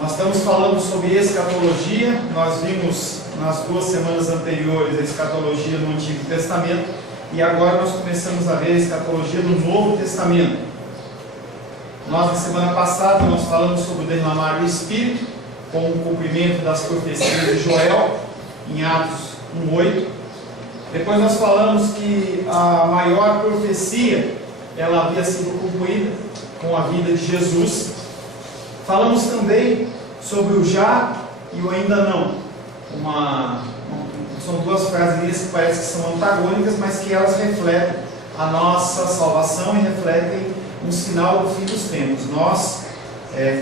Nós estamos falando sobre escatologia. Nós vimos nas 2 semanas anteriores a escatologia no Antigo Testamento e agora nós começamos a ver a escatologia no Novo Testamento. Na semana passada nós falamos sobre o derramar do Espírito com o cumprimento das profecias de Joel em Atos 1:8. Depois nós falamos que a maior profecia ela havia sido concluída com a vida de Jesus. Falamos também sobre o já e o ainda não. São duas frases que parecem que são antagônicas, mas que elas refletem a nossa salvação e refletem um sinal do fim dos tempos. Nós,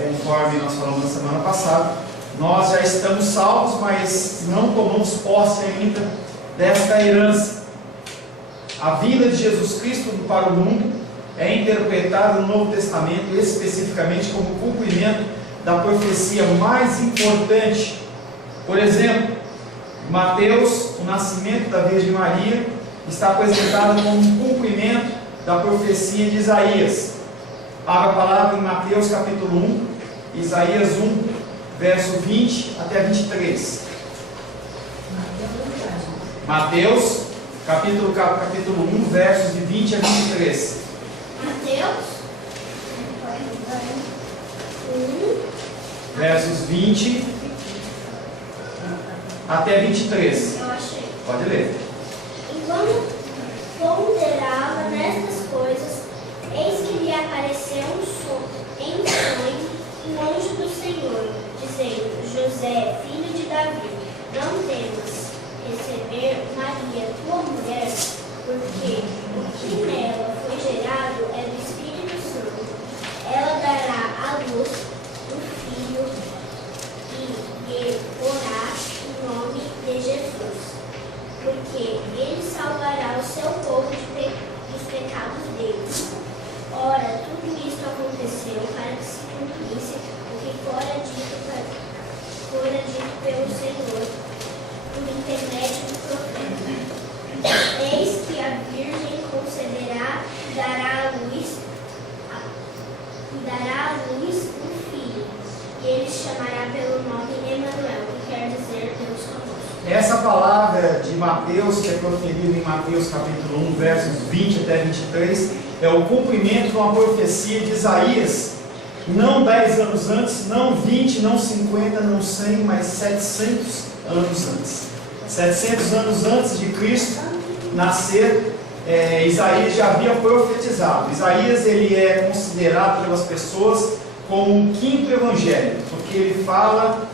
conforme nós falamos na semana passada, nós já estamos salvos, mas não tomamos posse ainda desta herança. A vinda de Jesus Cristo para o mundo é interpretada no Novo Testamento especificamente como cumprimento da profecia mais importante. Por exemplo, Mateus, o nascimento da Virgem Maria, está apresentado como um cumprimento da profecia de Isaías. Abra a palavra em Mateus capítulo 1, Isaías 1, verso 20 até 23. Mateus capítulo 1, versos de 20 a 23. Mateus 1, versos 20 até 23. eu achei. Pode ler. Enquanto ponderava nestas coisas, eis que lhe apareceu em sonho um anjo do Senhor, dizendo: José, filho de Davi, não temas receber Maria, tua mulher, porque o que nela foi gerado é do Espírito Santo. Ela dará à luz um filho e lhe porá o nome de Jesus, porque ele salvará o seu povo dos pecados deles. Ora, tudo isto aconteceu para que se cumprisse o que fora dito pelo Senhor por intermédio do profeta. Eis que a Virgem conceberá e dará à luz um filho, e ele chamará pelo nome Emanuel, que quer dizer Deus conosco. Essa palavra de Mateus, que é proferida em Mateus capítulo 1, versos 20 até 23, é o cumprimento de uma profecia de Isaías, não 10 anos antes, não 20, não 50, não 100, mas 700 anos antes. 700 anos antes de Cristo nascer, Isaías já havia profetizado. Isaías ele é considerado pelas pessoas como o quinto evangelho, porque ele fala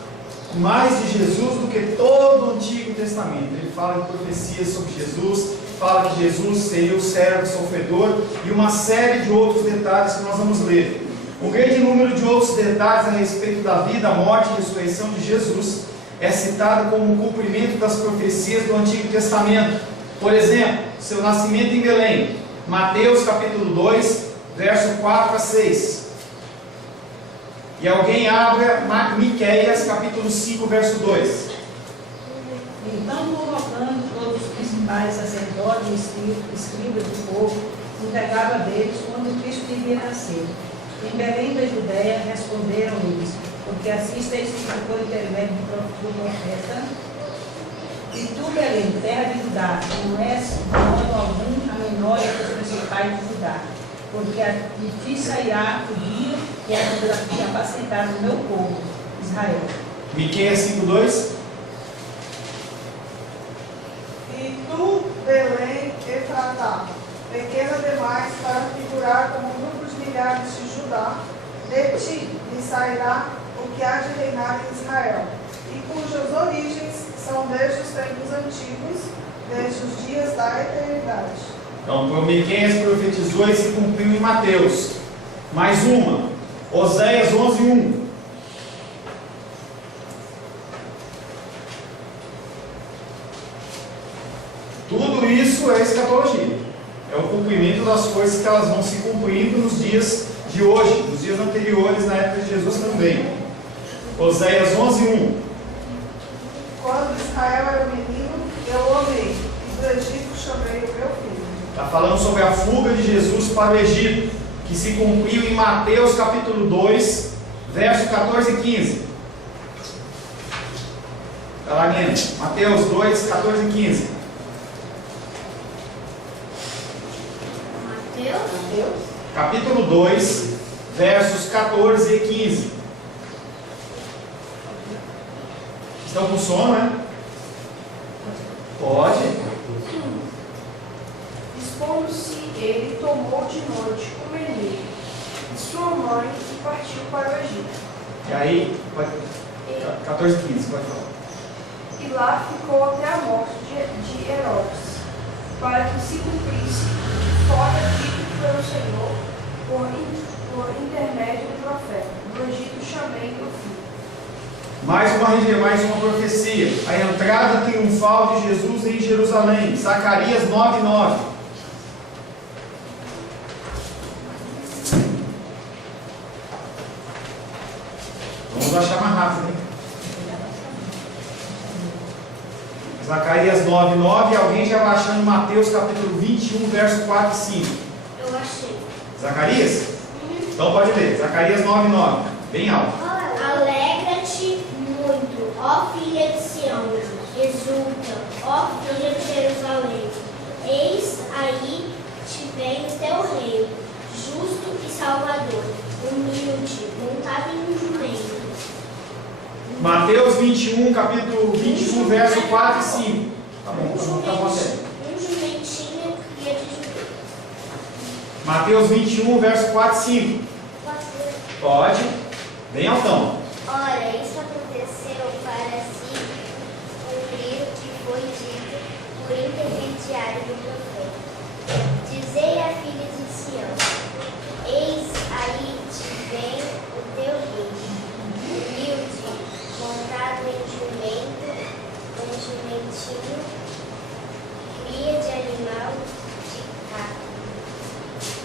mais de Jesus do que todo o Antigo Testamento. Ele fala de profecias sobre Jesus, fala que Jesus seria o servo sofredor e uma série de outros detalhes que nós vamos ler. Um grande número de outros detalhes a respeito da vida, morte e ressurreição de Jesus é citado como um cumprimento das profecias do Antigo Testamento. Por exemplo, seu nascimento em Belém, Mateus capítulo 2, verso 4 a 6. E alguém abra Miqueias capítulo 5, verso 2. Então, convocando todos os principais sacerdotes e escribas do povo, entregava deles quando Cristo devia nascer. Em Belém da Judéia responderam eles, porque assim está escrito por intermédio do profeta: E tu, Belém, terra de Judá, não és de modo algum a menor entre os principais de Judá, porque de ti sairá o dia que é de apacentar o meu povo, Israel. Miqueias 5:2. E tu, Belém, Efratá, pequena demais para figurar como grupos milhares de Judá, de ti lhe sairá o que há de reinar em Israel, e cujas origens são desde os tempos antigos, desde os dias da eternidade. Então, Miqueias profetizou e se cumpriu em Mateus. Mais uma, Oséias 11:1. Tudo isso é escatologia. É o cumprimento das coisas que elas vão se cumprindo nos dias de hoje, nos dias anteriores, na época de Jesus também. Oséias 11:1. Quando Israel era menino, eu o amei, e do Egito chamei o meu filho. Está falando sobre a fuga de Jesus para o Egito, que se cumpriu em Mateus capítulo 2, verso 14 e 15. Está lá, Guilherme. Mateus 2, 14 e 15. Mateus? Capítulo 2, versos 14 e 15. Estão com sono, né? Pode. Expondo-se, ele tomou de noite o menino e sua mãe e partiu para o Egito. E aí, 14 e 15, pode falar. E lá ficou até a morte de Herodes, para que se cumprisse fora dito pelo Senhor por intermédio do profeta. Do Egito chamei meu filho. Mais uma profecia. A entrada triunfal de Jesus em Jerusalém. Zacarias 9:9. Vamos achar mais rápido, hein? Zacarias 9:9. Alguém já vai achando Mateus capítulo 21, verso 4 e 5. Eu achei. Zacarias? Então pode ler. Zacarias 9:9. Bem alto. Alegra-te muito, ó filha de Sião, exulta, ó filha de Jerusalém. Eis aí te vem o teu rei, justo e salvador, humilde, montado em um jumento. Mateus 21, capítulo 21, verso 4 e 5. Tá bom, tá bom até. Um jumentinho cria de jumento. Mateus 21, verso 4 e 5. Pode. Bem altão. Ora, isso aconteceu para se cumprir o que foi dito por intermediário do profeta. Dizei à filha de Sião: eis aí te vem o teu rei, humilde, montado em jumento, um jumentinho, cria de animal de carne.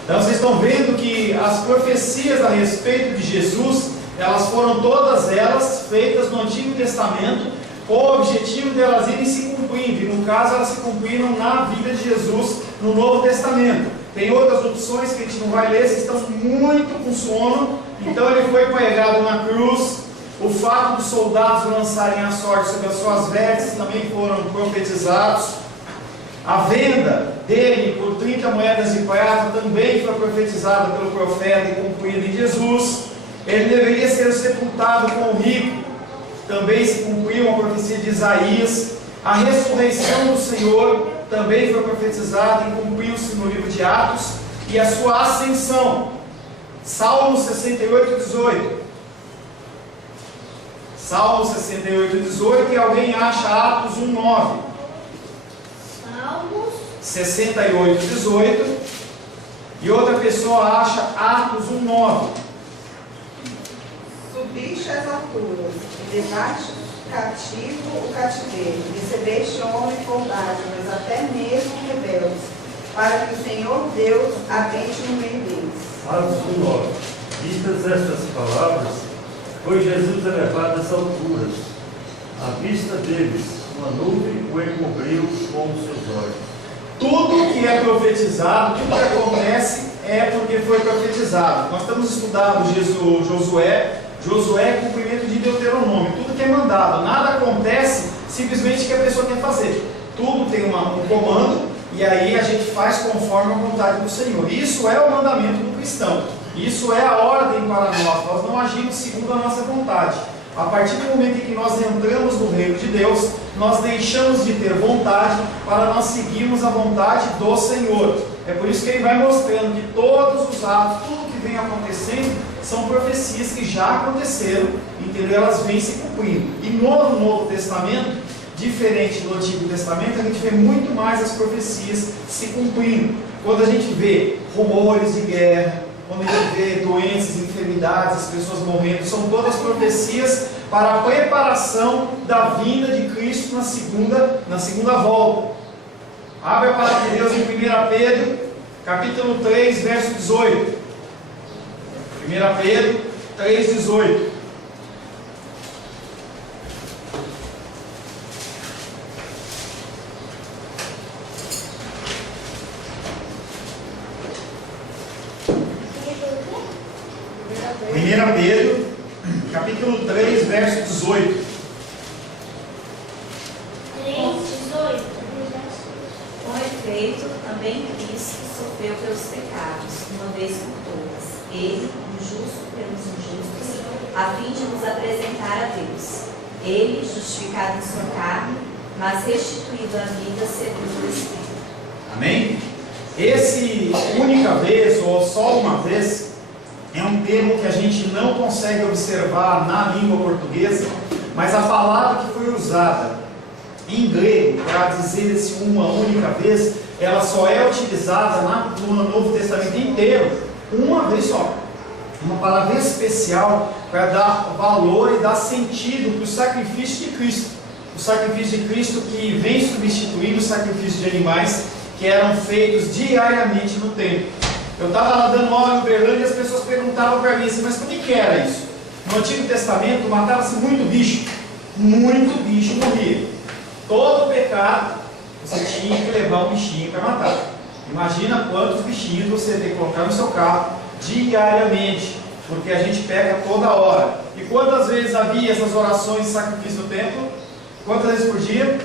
Então vocês estão vendo que as profecias a respeito de Jesus, elas foram todas elas feitas no Antigo Testamento com o objetivo de elas irem se cumprindo. E no caso elas se cumpriram na vida de Jesus no Novo Testamento. Tem outras opções que a gente não vai ler, vocês estão muito com sono. Então ele foi pregado na cruz. O fato dos soldados lançarem a sorte sobre as suas vestes também foram profetizados. A venda dele por 30 moedas de prata também foi profetizada pelo profeta e cumprida em Jesus. Ele deveria ser sepultado com o rico, também se cumpriu a profecia de Isaías. A ressurreição do Senhor também foi profetizada e cumpriu-se no livro de Atos. E a sua ascensão, Salmo 68, 18. Salmo 68, 18, e alguém acha Atos 1, 9. Salmos 68, 18. E outra pessoa acha Atos 1, 9. Subiste às alturas, e levaste cativo o cativeiro, recebeste homem folgado, mas até mesmo rebeldes, para que o Senhor Deus habite no meio deles. Atos 1:9. Vistas estas palavras, foi Jesus elevado às alturas. À vista deles, uma nuvem o encobriu com os seus olhos. Tudo que é profetizado, tudo que acontece é porque foi profetizado. Nós estamos estudando Josué é cumprimento de Deuteronômio. Tudo que é mandado, nada acontece simplesmente que a pessoa quer fazer. Tudo tem um comando e aí a gente faz conforme a vontade do Senhor. Isso é o mandamento do cristão. Isso é a ordem para nós. Nós não agimos segundo a nossa vontade. A partir do momento em que nós entramos no reino de Deus, nós deixamos de ter vontade para nós seguirmos a vontade do Senhor. É por isso que ele vai mostrando que todos os atos, tudo que vem acontecendo, são profecias que já aconteceram, entendeu? Elas vêm se cumprindo. E no Novo Testamento, diferente do Antigo Testamento, a gente vê muito mais as profecias se cumprindo. Quando a gente vê rumores de guerra, quando a gente vê doenças, enfermidades, as pessoas morrendo, são todas profecias para a preparação da vinda de Cristo na segunda volta. Abre a palavra de Deus em 1 Pedro, capítulo 3, verso 18. 1 Pedro 3, 18. Primeira Pedro, capítulo 3, verso 18. efeito, também Cristo sofreu pelos pecados, uma vez por todas, ele, o justo pelos injustos, a fim de nos apresentar a Deus. Ele, justificado em sua carne, mas restituído à vida segundo o Espírito. Amém? Esse única vez, ou só uma vez, é um termo que a gente não consegue observar na língua portuguesa, mas a palavra que foi usada em grego para dizer esse uma única vez, ela só é utilizada no Novo Testamento inteiro uma vez só. Uma palavra especial para dar valor e dar sentido para o sacrifício de Cristo. O sacrifício de Cristo que vem substituindo o sacrifício de animais que eram feitos diariamente no templo. Eu estava lá dando aula em Uberlândia e as pessoas perguntavam para mim assim, mas como que era isso? No Antigo Testamento matava-se muito bicho morria. Todo pecado você tinha que levar um bichinho para matar. Imagina quantos bichinhos você tem que colocar no seu carro diariamente, porque a gente peca toda hora. E quantas vezes havia essas orações de sacrifício no templo? Quantas vezes por dia?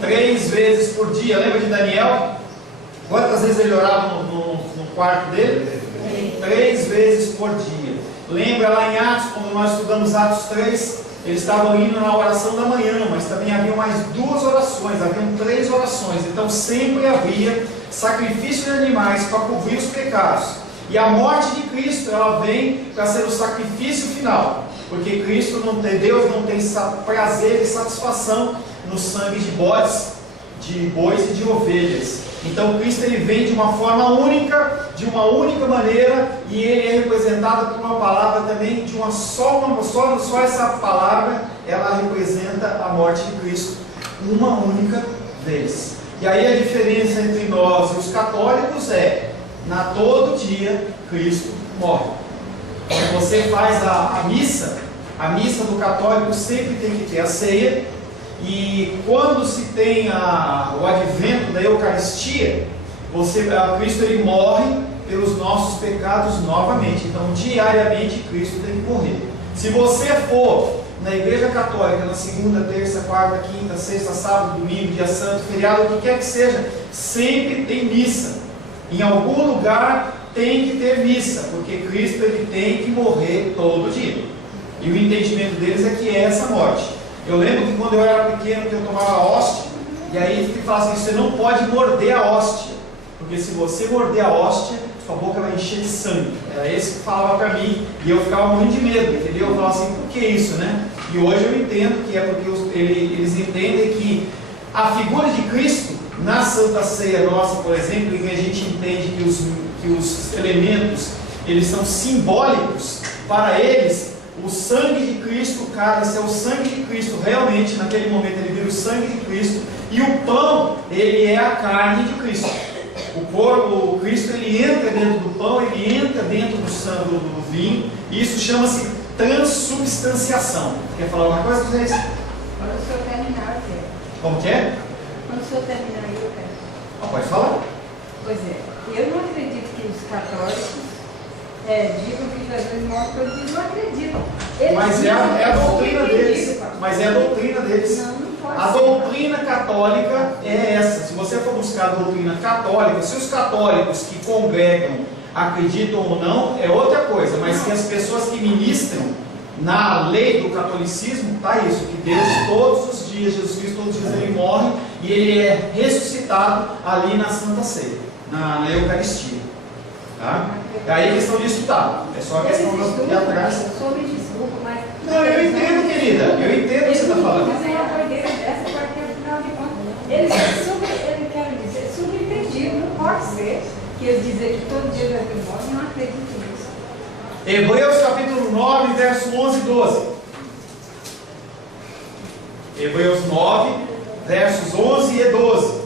3 vezes por dia. Lembra de Daniel? Quantas vezes ele orava no quarto dele? 3 vezes por dia. Lembra lá em Atos, quando nós estudamos Atos 3, eles estavam indo na oração da manhã, mas também haviam mais 2 orações, haviam 3 orações. Então sempre havia sacrifício de animais para cobrir os pecados. E a morte de Cristo, ela vem para ser o sacrifício final, porque Deus não tem prazer e satisfação no sangue de bodes, de bois e de ovelhas. Então Cristo ele vem de uma forma única, de uma única maneira, e ele é representado por uma palavra também, de só essa palavra, ela representa a morte de Cristo, uma única vez. E aí a diferença entre nós e os católicos todo dia Cristo morre. Quando você faz a missa do católico sempre tem que ter a ceia, e quando se tem o advento da Eucaristia, Cristo ele morre pelos nossos pecados novamente. Então diariamente Cristo tem que morrer. Se você for na Igreja Católica na segunda, terça, quarta, quinta, sexta, sábado, domingo, dia santo, feriado, o que quer que seja, sempre tem missa. Em algum lugar tem que ter missa, porque Cristo ele tem que morrer todo dia. E o entendimento deles é que é essa morte. Eu lembro que quando eu era pequeno, que eu tomava a hóstia, e aí ele fala assim, você não pode morder a hóstia, porque se você morder a hóstia, sua boca vai encher de sangue. Era esse que falava para mim, e eu ficava morrendo de medo, entendeu? Eu falava assim, por que isso, né? E hoje eu entendo que é porque eles entendem que a figura de Cristo, na Santa Ceia nossa, por exemplo, em que a gente entende que os elementos, eles são simbólicos, para eles, o sangue de Cristo, o cálice é o sangue de Cristo, realmente, naquele momento ele vira o sangue de Cristo, e o pão, ele é a carne de Cristo. O Cristo, ele entra dentro do pão, ele entra dentro do sangue do vinho, e isso chama-se transubstanciação. Quer falar alguma coisa, vocês? Quando o senhor terminar, eu quero. Como que é? Quando o senhor terminar, eu quero. Pode falar? Pois é, eu não acredito que os católicos digam que Jesus morre todo dia, não acredito. Mas é a doutrina deles. Mas é a doutrina deles. Não pode A ser. doutrina católica é essa. Se você for buscar a doutrina católica, se os católicos que congregam acreditam ou não, é outra coisa. Mas que as pessoas que ministram na lei do catolicismo, está isso, que Deus todos os dias, Jesus Cristo todos os dias ele morre e ele é ressuscitado ali na Santa Ceia, na Eucaristia. Tá? Daí a questão de estudar, é só a questão de ir atrás. Sobre desculpa, mas... Não, eu entendo, querida, eu entendo o que você está falando. Mas aí a doideira dessa, porque afinal de contas, ele quer dizer, subentendido, não pode ser que eles dizem que todo dia Jesus morre, eu não acredito nisso. Hebreus capítulo 9, verso 11 e 12. Hebreus 9, versos 11 e 12.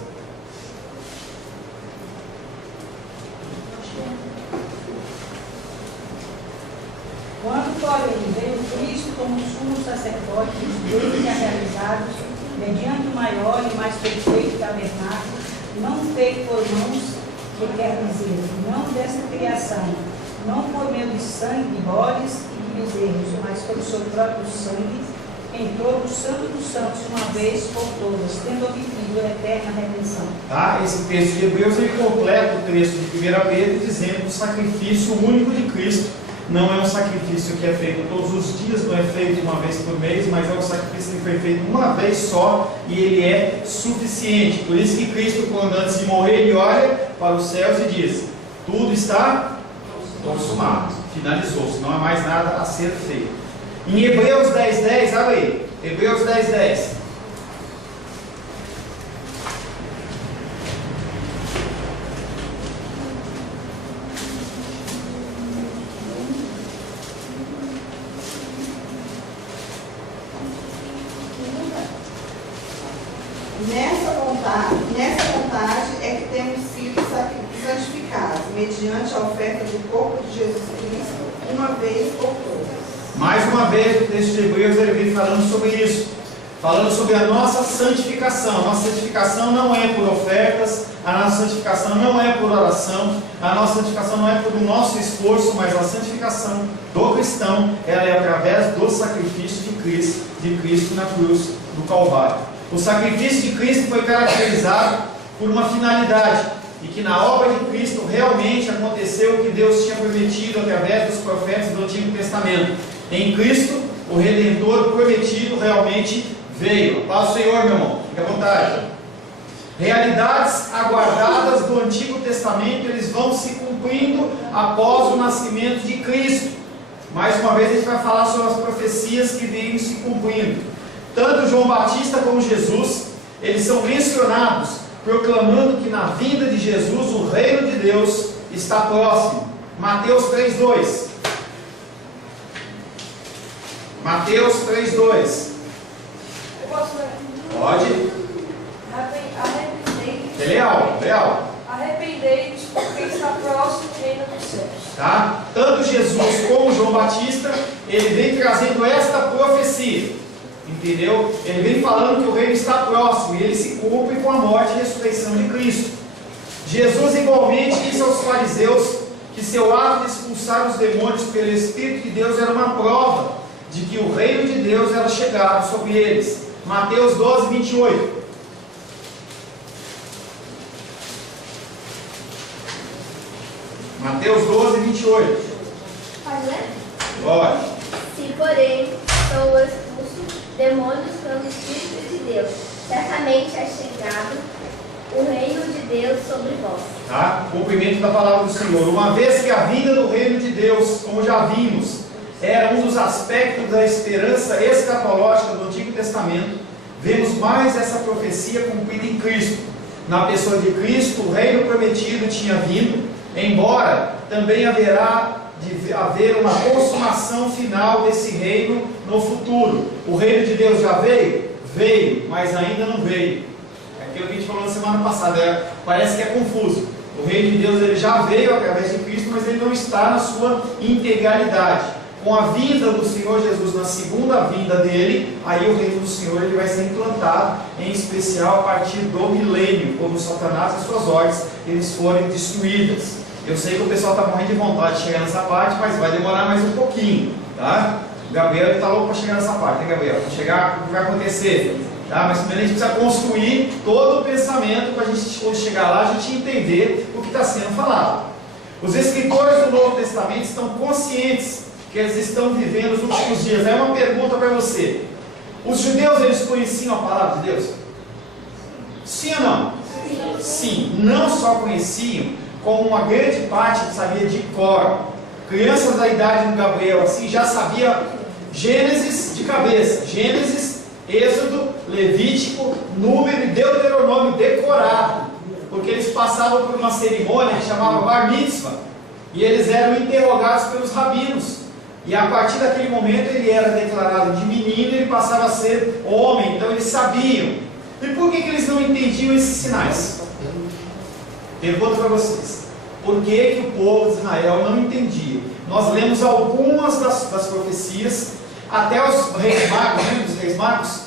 Quando, porém, veio Cristo como sumo sacerdote dos bens já realizados, mediante o maior e mais perfeito tabernáculo, não feito por mãos, que quer dizer, não dessa criação, não por meio de sangue de bodes e de bezerros, mas pelo seu próprio sangue, entrou no Santo dos Santos uma vez por todas, tendo obtido a eterna redenção. Tá? Esse texto de Hebreus ele completa o texto de 1 Pedro dizendo que o sacrifício único de Cristo não é um sacrifício que é feito todos os dias, não é feito uma vez por mês, mas é um sacrifício que foi feito uma vez só e ele é suficiente. Por isso que Cristo, quando antes de morrer, ele olha para os céus e diz: tudo está consumado, finalizou-se, não há mais nada a ser feito. Em Hebreus 10:10, abre aí, Hebreus 10:10. Nessa vontade é que temos sido santificados, mediante a oferta do corpo de Jesus Cristo, uma vez por todas. Mais uma vez, o texto de Hebreus ele vem falando sobre isso, falando sobre a nossa santificação. A nossa santificação não é por ofertas, a nossa santificação não é por oração, a nossa santificação não é por o nosso esforço, mas a santificação do cristão, ela é através do sacrifício de Cristo na cruz do Calvário. O sacrifício de Cristo foi caracterizado por uma finalidade, e que na obra de Cristo realmente aconteceu o que Deus tinha prometido através dos profetas do Antigo Testamento. Em Cristo, o Redentor prometido realmente veio. Paz do Senhor, meu irmão, fique à vontade. Realidades aguardadas do Antigo Testamento, eles vão se cumprindo após o nascimento de Cristo. Mais uma vez a gente vai falar sobre as profecias que vêm se cumprindo. Tanto João Batista como Jesus, eles são mencionados, proclamando que na vinda de Jesus o reino de Deus está próximo. Mateus 3:2. Mateus 3:2. Eu posso ler? Pode? É leal. Arrependei-vos, porque está próximo o reino dos céus. Tá? Tanto Jesus como João Batista, ele vem trazendo esta profecia. Entendeu? Ele vem falando que o reino está próximo e ele se cumpre com a morte e ressurreição de Cristo. Jesus igualmente disse aos fariseus que seu ato de expulsar os demônios pelo Espírito de Deus era uma prova de que o reino de Deus era chegado sobre eles. Mateus 12:28. Mateus 12:28. Pode ler? Pode. Se, porém, sou expulso demônios pelo Espírito de Deus, certamente é chegado o reino de Deus sobre vós. Tá? Cumprimento da palavra do Senhor. Uma vez que a vinda do reino de Deus, como já vimos, era um dos aspectos da esperança escatológica do Antigo Testamento, vemos mais essa profecia cumprida em Cristo. Na pessoa de Cristo, o reino prometido tinha vindo, embora também haverá de haver uma consumação final desse reino no futuro. O reino de Deus já veio? Veio, mas ainda não veio. É aquilo que a gente falou na semana passada, parece que é confuso. O reino de Deus ele já veio através de Cristo, mas ele não está na sua integralidade. Com a vinda do Senhor Jesus, na segunda vinda dele, aí o reino do Senhor ele vai ser implantado, em especial a partir do milênio, quando Satanás e suas ordens eles forem destruídas. Eu sei que o pessoal está morrendo de vontade de chegar nessa parte, mas vai demorar mais um pouquinho, tá? O Gabriel está louco para chegar nessa parte, né, Gabriel? Para chegar, o que vai acontecer? Tá? Mas primeiro a gente precisa construir todo o pensamento para a gente, quando chegar lá, a gente entender o que está sendo falado. Os escritores do Novo Testamento estão conscientes que eles estão vivendo os últimos dias. É uma pergunta para você: os judeus eles conheciam a palavra de Deus? Sim ou não? Sim. Sim. Não só conheciam, como uma grande parte sabia de cor. Crianças da idade do Gabriel assim já sabia Gênesis de cabeça, Gênesis, Êxodo, Levítico, Número e Deuteronômio decorado, porque eles passavam por uma cerimônia que chamava Bar Mitzvah, e eles eram interrogados pelos rabinos, e a partir daquele momento ele era declarado de menino e ele passava a ser homem. Então eles sabiam. E por que eles não entendiam esses sinais? Pergunto para vocês: por que o povo de Israel não entendia? Nós lemos algumas das profecias, até os reis magos, lembra dos reis magos?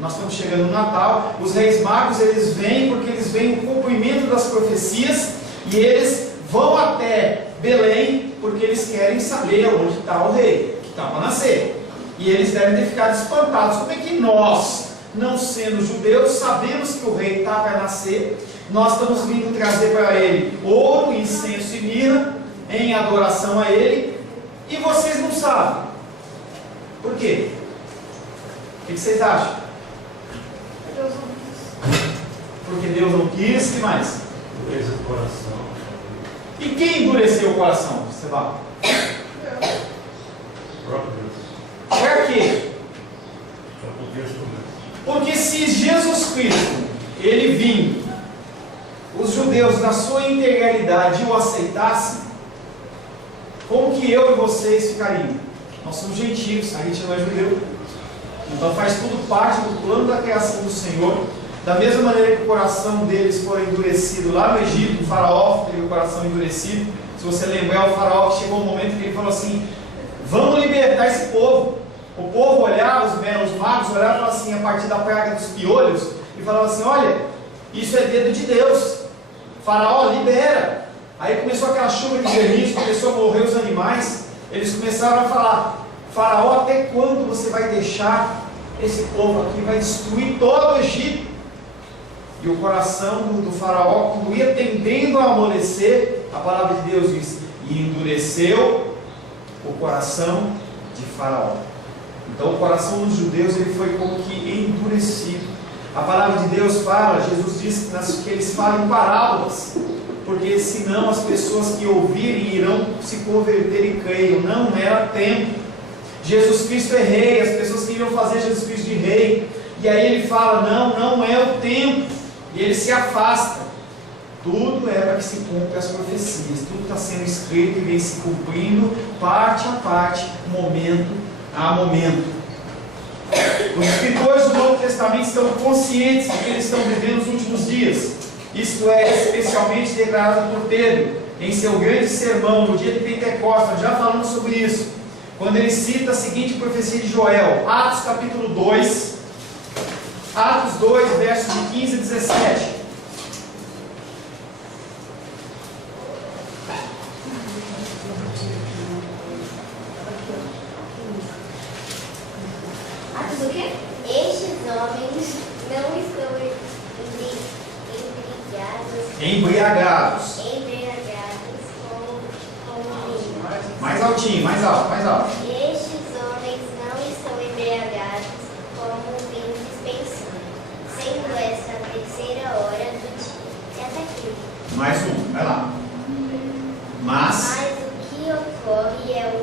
Nós estamos chegando no Natal. Os reis magos eles vêm porque eles veem o cumprimento das profecias e eles vão até Belém porque eles querem saber onde está o rei que está para nascer. E eles devem ter ficado espantados. Como é que nós, não sendo judeus, sabemos que o rei está para nascer? Nós estamos vindo trazer para ele ouro, incenso e mirra, em adoração a ele, e vocês não sabem. Por quê? O que vocês acham? Deus não quis. Porque Deus não quis, o que mais? Dureza do coração. E quem endureceu o coração? Você vai. O próprio Deus. Para quê? Já podia estudar. Porque se Jesus Cristo, ele vinha, os judeus na sua integralidade o aceitassem, como que eu e vocês ficariam? Nós somos gentios, a gente não é judeu. Então faz tudo parte do plano da criação do Senhor. Da mesma maneira que o coração deles foi endurecido lá no Egito, o faraó teve o coração endurecido. Se você lembrar, o faraó que chegou um momento que ele falou assim: vamos libertar esse povo. O povo olhava, os magos olhavam e falavam assim, a partir da praga dos piolhos, e falavam assim: olha, isso é dedo de Deus. Faraó, libera. Aí começou aquela chuva de granizo, começou a morrer os animais. Eles começaram a falar: Faraó, até quando você vai deixar esse povo aqui? Vai destruir todo o Egito. E o coração do faraó, quando ia tendendo a amolecer, a palavra de Deus diz: e endureceu o coração de Faraó. Então o coração dos judeus ele foi como que endurecido. A palavra de Deus fala, Jesus diz que eles falam em parábolas, porque senão as pessoas que ouvirem irão se converter e creiam. Não era tempo. Jesus Cristo é rei, as pessoas queriam fazer Jesus Cristo de rei, e aí ele fala: não é o tempo, e ele se afasta. Tudo é para que se cumpra as profecias, tudo está sendo escrito e vem se cumprindo, parte a parte, momento a momento. Os escritores do Novo Testamento estão conscientes de que eles estão vivendo os últimos dias. Isto é especialmente declarado por Pedro em seu grande sermão no dia de Pentecostes. Já falamos sobre isso, quando ele cita a seguinte profecia de Joel, Atos capítulo 2, Atos 2, versos de 15 a 17. Atos o quê? Estes homens não estão Embriagados. com vinho. Mais altinho, mais alto, mais alto. Estes homens não estão embriagados como vinho dispensado, sendo esta a terceira hora do dia. E até aqui. Mais um, vai lá. Mas Mas o que ocorre é o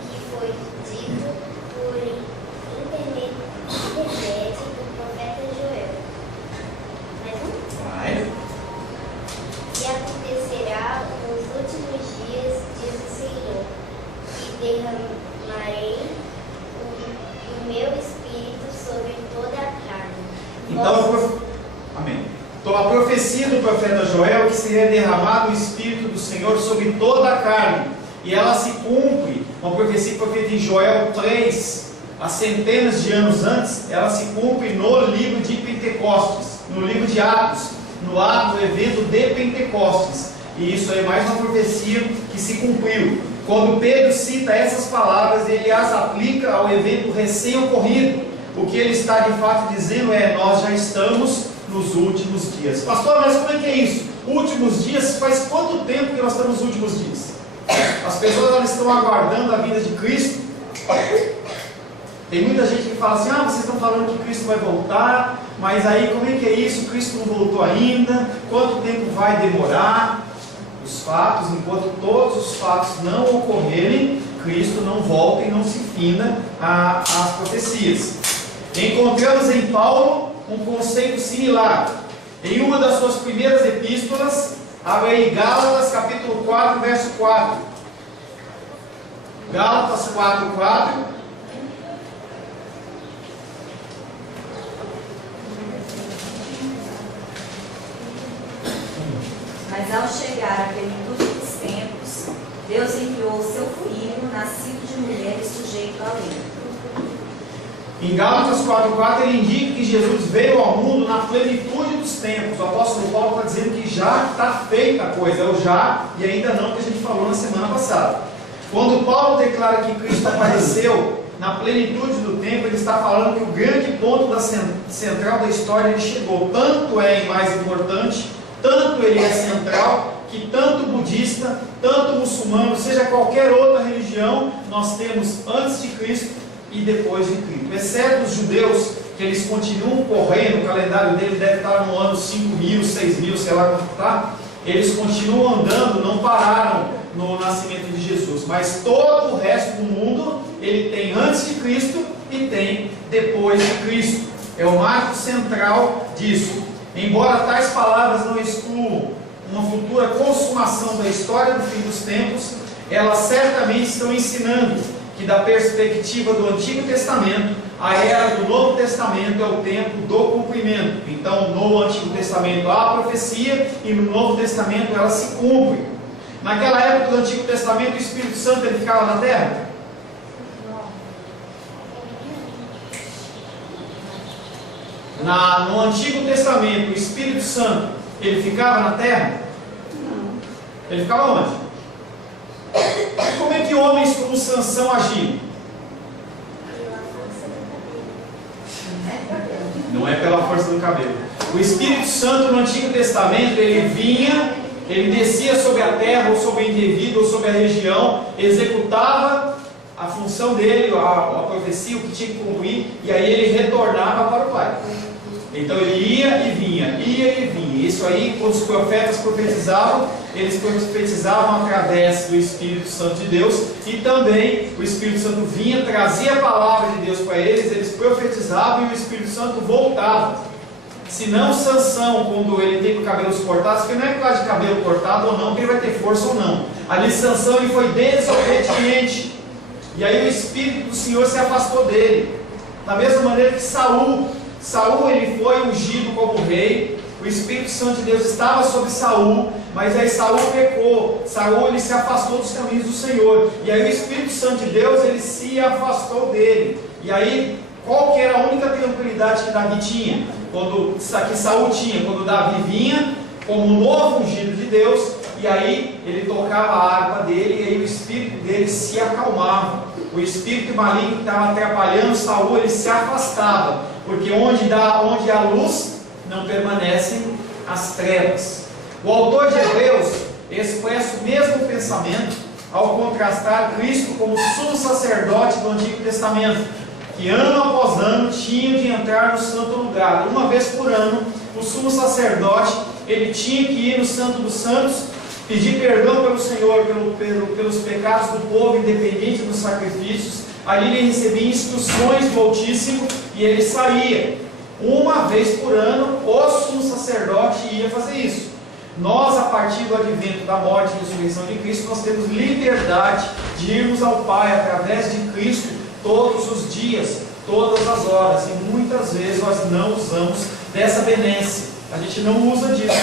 que foi dito por intermédio do profeta Joel. Mais um? vai. E acontecerá nos últimos dias, diz o Senhor, que derramarei o meu espírito sobre toda a carne. Então, amém. Então a profecia do profeta Joel que seria derramado o Espírito do Senhor sobre toda a carne, e ela se cumpre, uma profecia que foi feita em Joel 3, há centenas de anos antes, ela se cumpre no livro de Pentecostes, no livro de Atos, no ato do evento de Pentecostes. E isso é mais uma profecia que se cumpriu. Quando Pedro cita essas palavras, ele as aplica ao evento recém-ocorrido. O que ele está de fato dizendo é: nós já estamos nos últimos dias. Pastor, mas como é que é isso? Últimos dias? Faz quanto tempo que nós estamos nos últimos dias? As pessoas elas estão aguardando a vinda de Cristo. Tem muita gente que fala assim: vocês estão falando que Cristo vai voltar, mas aí como é que é isso? Cristo não voltou ainda, quanto tempo vai demorar? Os fatos, enquanto todos os fatos não ocorrerem, Cristo não volta e não se fina as profecias. Encontramos em Paulo um conceito similar. Em uma das suas primeiras epístolas, abre aí Gálatas capítulo 4, verso 4. Gálatas 4, 4. Mas ao chegar a plenitude dos tempos, Deus enviou o seu filho, nascido de mulher e sujeito à lei. Em Gálatas 4,4 ele indica que Jesus veio ao mundo na plenitude dos tempos. O apóstolo Paulo está dizendo que já está feita a coisa, é o já e ainda não que a gente falou na semana passada. Quando Paulo declara que Cristo apareceu na plenitude do tempo, ele está falando que o grande ponto central da história ele chegou. Tanto é mais importante, tanto ele é central, que tanto budista, tanto muçulmano, seja qualquer outra religião, nós temos antes de Cristo e depois de Cristo. Exceto os judeus, que eles continuam correndo, o calendário dele deve estar no ano 5.000, 6.000, sei lá quanto está. Eles continuam andando, não pararam no nascimento de Jesus. Mas todo o resto do mundo, ele tem antes de Cristo e tem depois de Cristo. É o marco central disso. Embora tais palavras não excluam uma futura consumação da história do fim dos tempos, elas certamente estão ensinando que, da perspectiva do Antigo Testamento, a era do Novo Testamento é o tempo do cumprimento. Então, no Antigo Testamento há a profecia e no Novo Testamento ela se cumpre. Naquela época do Antigo Testamento, o Espírito Santo ele ficava na terra? No Antigo Testamento, o Espírito Santo ele ficava na terra? Não. Ele ficava onde? Como é que homens como Sansão agiam? Não é pela força do cabelo. O Espírito Santo no Antigo Testamento, ele vinha, ele descia sobre a terra, ou sobre o indivíduo, ou sobre a região, executava a função dele, a profecia, o que tinha que cumprir, e aí ele retornava para o Pai. Então ele ia e vinha. Isso aí, quando os profetas profetizavam, eles profetizavam através do Espírito Santo de Deus, e também o Espírito Santo vinha, trazia a palavra de Deus para eles profetizavam e o Espírito Santo voltava. Se não, Sansão, quando ele tem com cabelos cortados, que não é por causa de cabelo cortado ou não, que ele vai ter força ou não. Ali Sansão ele foi desobediente, e aí o Espírito do Senhor se afastou dele. Da mesma maneira que Saul ele foi ungido como rei, o Espírito Santo de Deus estava sobre Saul, mas aí Saul pecou, Saul ele se afastou dos caminhos do Senhor, e aí o Espírito Santo de Deus ele se afastou dele. E aí qual que era a única tranquilidade que Davi tinha? Que Saul tinha, quando Davi vinha como um novo ungido de Deus, e aí ele tocava a harpa dele, e aí o espírito dele se acalmava. O espírito maligno que estava atrapalhando Saul, ele se afastava, porque onde há luz, não permanecem as trevas. O autor de Hebreus expressa o mesmo pensamento ao contrastar Cristo como sumo sacerdote do Antigo Testamento, que ano após ano tinha de entrar no santo lugar. Uma vez por ano, o sumo sacerdote ele tinha que ir no Santo dos Santos, pedir perdão pelo Senhor, pelos pecados do povo, independente dos sacrifícios. Ali ele recebia instruções do Altíssimo e ele saía. Uma vez por ano, o sumo sacerdote ia fazer isso. Nós, a partir do advento da morte e ressurreição de Cristo, nós temos liberdade de irmos ao Pai através de Cristo todos os dias, todas as horas, e muitas vezes nós não usamos dessa benesse. A gente não usa disso.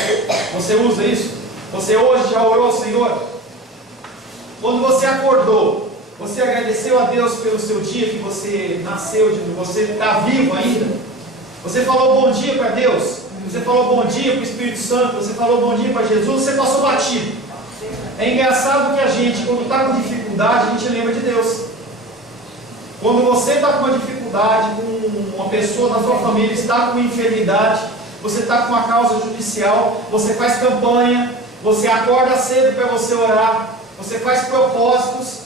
Você usa isso? Você hoje já orou ao Senhor? Quando você acordou, você agradeceu a Deus pelo seu dia que você nasceu, você está vivo ainda? Você falou bom dia para Deus? Você falou bom dia para o Espírito Santo? Você falou bom dia para Jesus? Você passou batido. É engraçado que a gente, quando está com dificuldade, a gente lembra de Deus. Quando você está com uma dificuldade, com uma pessoa da sua família está com uma enfermidade, você está com uma causa judicial, você faz campanha, você acorda cedo para você orar, você faz propósitos,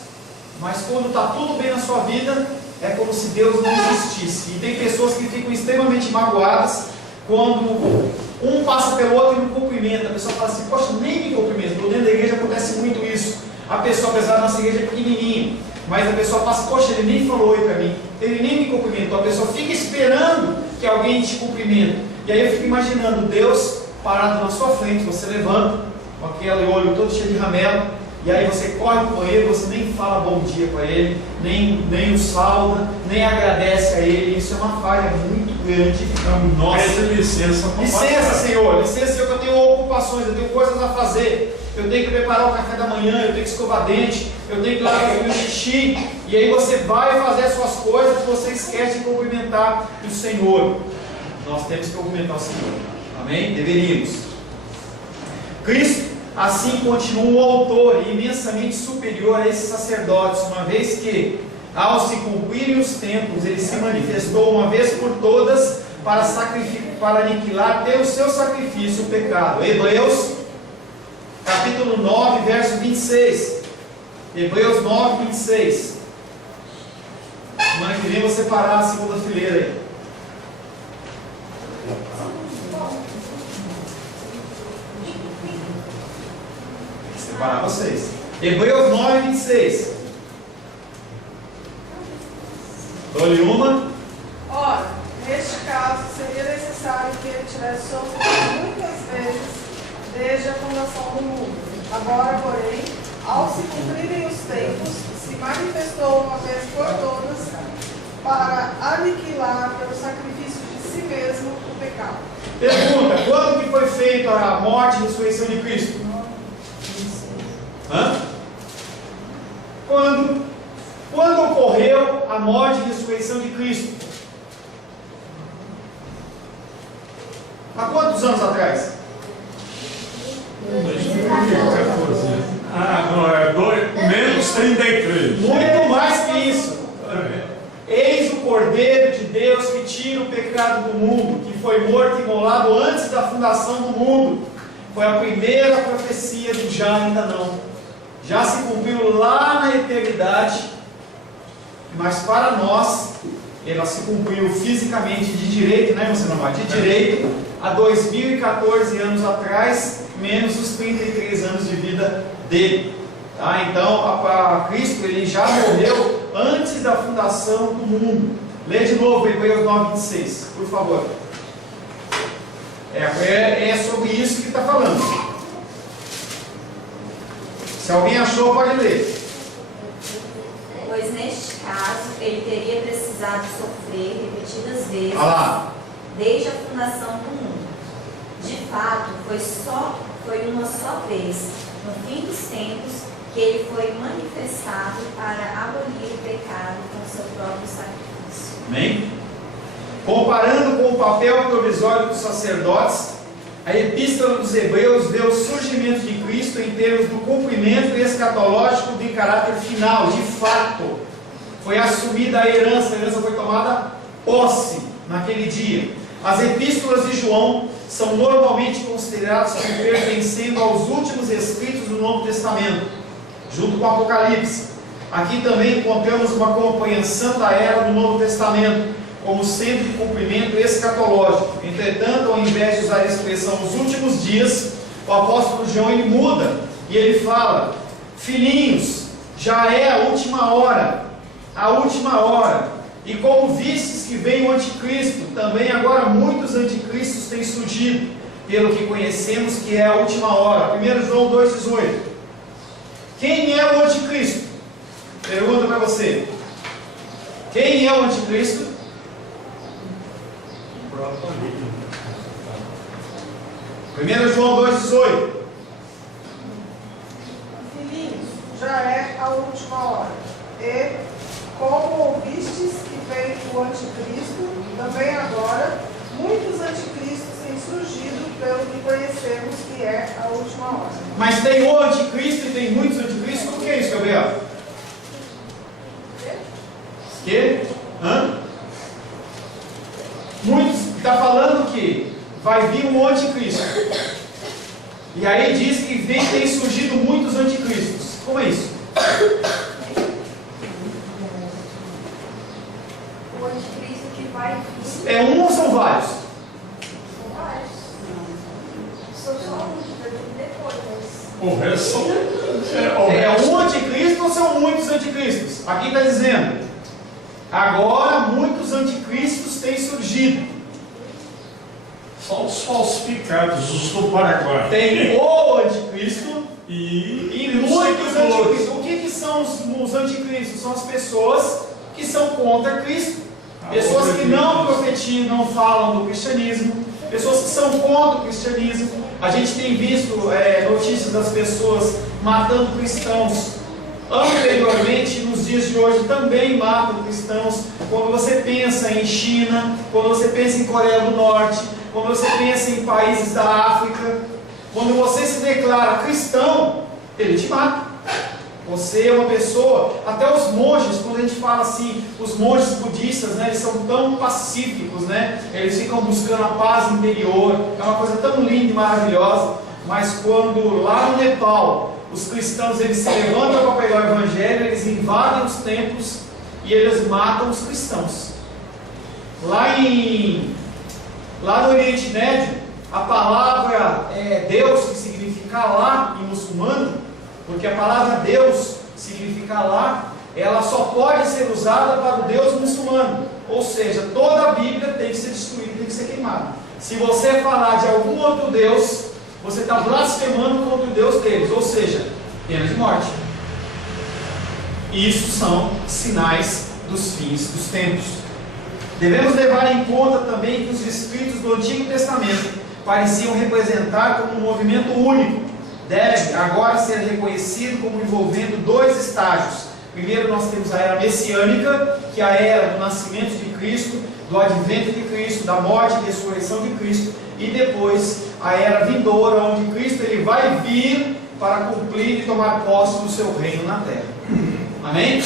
mas quando está tudo bem na sua vida, é como se Deus não existisse. E tem pessoas que ficam extremamente magoadas quando um passa pelo outro e não cumprimenta. A pessoa fala assim, poxa, nem me cumprimenta. Dentro da igreja acontece muito isso. A pessoa, apesar da nossa igreja é pequenininha, mas a pessoa passa, poxa, ele nem falou oi para mim, ele nem me cumprimentou. A pessoa fica esperando que alguém te cumprimente. E aí eu fico imaginando Deus parado na sua frente, você levanta, com aquele olho todo cheio de ramelo, e aí você corre para o banheiro, você nem fala bom dia para ele, nem o sauda, nem agradece a ele. Isso é uma falha muito grande. Nossa, licença, Senhor, que eu tenho ocupações, eu tenho coisas a fazer. Eu tenho que preparar o café da manhã, eu tenho que escovar dente, eu tenho que ir lá fazer o xixi. E aí você vai fazer as suas coisas e você esquece de cumprimentar o Senhor. Nós temos que cumprimentar o Senhor. Amém? Deveríamos. Cristo assim continua o autor e imensamente superior a esses sacerdotes, uma vez que Ao se cumprirem os tempos, ele se manifestou uma vez por todas para aniquilar pelo seu sacrifício o pecado. Hebreus, capítulo 9, verso 26. Hebreus 9, 26. Semana que vem eu vou separar a segunda fileira aí. Vou separar vocês. Hebreus 9, 26. Dou-lhe uma. Ora, neste caso, seria necessário que ele tivesse sofrido muitas vezes desde a fundação do mundo. Agora, porém, ao se cumprirem os tempos, se manifestou uma vez por todas para aniquilar pelo sacrifício de si mesmo o pecado. Pergunta: quando que foi feita a morte e ressurreição de Cristo? Quando ocorreu a morte e ressurreição de Cristo? Há quantos anos atrás? Menos 33. Muito mais que isso. Eis o Cordeiro de Deus que tira o pecado do mundo, que foi morto e imolado antes da fundação do mundo. Foi a primeira profecia do já ainda não. Já se cumpriu lá na eternidade, mas para nós, ela se cumpriu fisicamente de direito, né, você não de direito, há 2014 anos atrás, menos os 33 anos de vida dele. Tá? Então, a Cristo, ele já morreu antes da fundação do mundo. Lê de novo Hebreus 9, 26, por favor. É sobre isso que está falando. Se alguém achou, pode ler. Pois neste caso, ele teria precisado sofrer repetidas vezes desde a fundação do mundo. De fato, foi uma só vez, no fim dos tempos, que ele foi manifestado para abolir o pecado com seu próprio sacrifício. Amém? Comparando com o papel provisório dos sacerdotes, a Epístola dos Hebreus vê o surgimento de Cristo em termos do cumprimento escatológico de caráter final. De fato, foi assumida a herança foi tomada posse naquele dia. As epístolas de João são normalmente consideradas como pertencendo aos últimos escritos do Novo Testamento, junto com o Apocalipse. Aqui também encontramos uma compreensão da era do Novo Testamento, como sendo de cumprimento escatológico. Entretanto, ao invés de usar a expressão os últimos dias, o apóstolo João ele muda e ele fala: filhinhos, já é a última hora, e como vistes que vem o anticristo, também agora muitos anticristos têm surgido, pelo que conhecemos que é a última hora. 1 João 2,18. Quem é o anticristo? Pergunta para você. Quem é o anticristo? 1 João 2,18. Filhinhos, já é a última hora. E, como ouvistes que vem o anticristo, também agora, muitos anticristos têm surgido, pelo que conhecemos que é a última hora. Mas tem o anticristo e tem muitos anticristos? Como que é isso, Gabriel? Que? Muitos, está falando que vai vir um anticristo. E aí diz que tem surgido muitos anticristos. Como é isso? O anticristo que vai vir. É um ou são vários? São vários. São só um que vai vir depois, mas. O resto É um anticristo ou são muitos anticristos? Aqui está dizendo: agora muitos anticristos têm surgido. Só os falsificados, os do Paraguai. Tem o anticristo e muitos anticristos. O que são os anticristos? São as pessoas que são contra Cristo. Pessoas que não profetizam, não falam do cristianismo. Pessoas que são contra o cristianismo. A gente tem visto notícias das pessoas matando cristãos. Anteriormente, nos dias de hoje, também matam cristãos. Quando você pensa em China, quando você pensa em Coreia do Norte, quando você pensa em países da África, quando você se declara cristão, ele te mata. Você é uma pessoa, até os monges, quando a gente fala assim, os monges budistas, né, eles são tão pacíficos, né, eles ficam buscando a paz interior, é uma coisa tão linda e maravilhosa, mas quando lá no Nepal, os cristãos eles se levantam para pregar o evangelho, eles invadem os templos e eles matam os cristãos. Lá no Oriente Médio, a palavra Deus, que significa Allah em muçulmano, porque a palavra Deus significa Allah, ela só pode ser usada para o Deus muçulmano. Ou seja, toda a Bíblia tem que ser destruída, tem que ser queimada. Se você falar de algum outro Deus, você está blasfemando contra o Deus deles, ou seja, pena de morte. Isso são sinais dos fins dos tempos. Devemos levar em conta também que os escritos do Antigo Testamento pareciam representar como um movimento único. Deve agora ser reconhecido como envolvendo dois estágios. Primeiro nós temos a era messiânica, que é a era do nascimento de Cristo, do advento de Cristo, da morte e ressurreição de Cristo, e depois a era vindoura, onde Cristo ele vai vir para cumprir e tomar posse do seu reino na terra. Amém?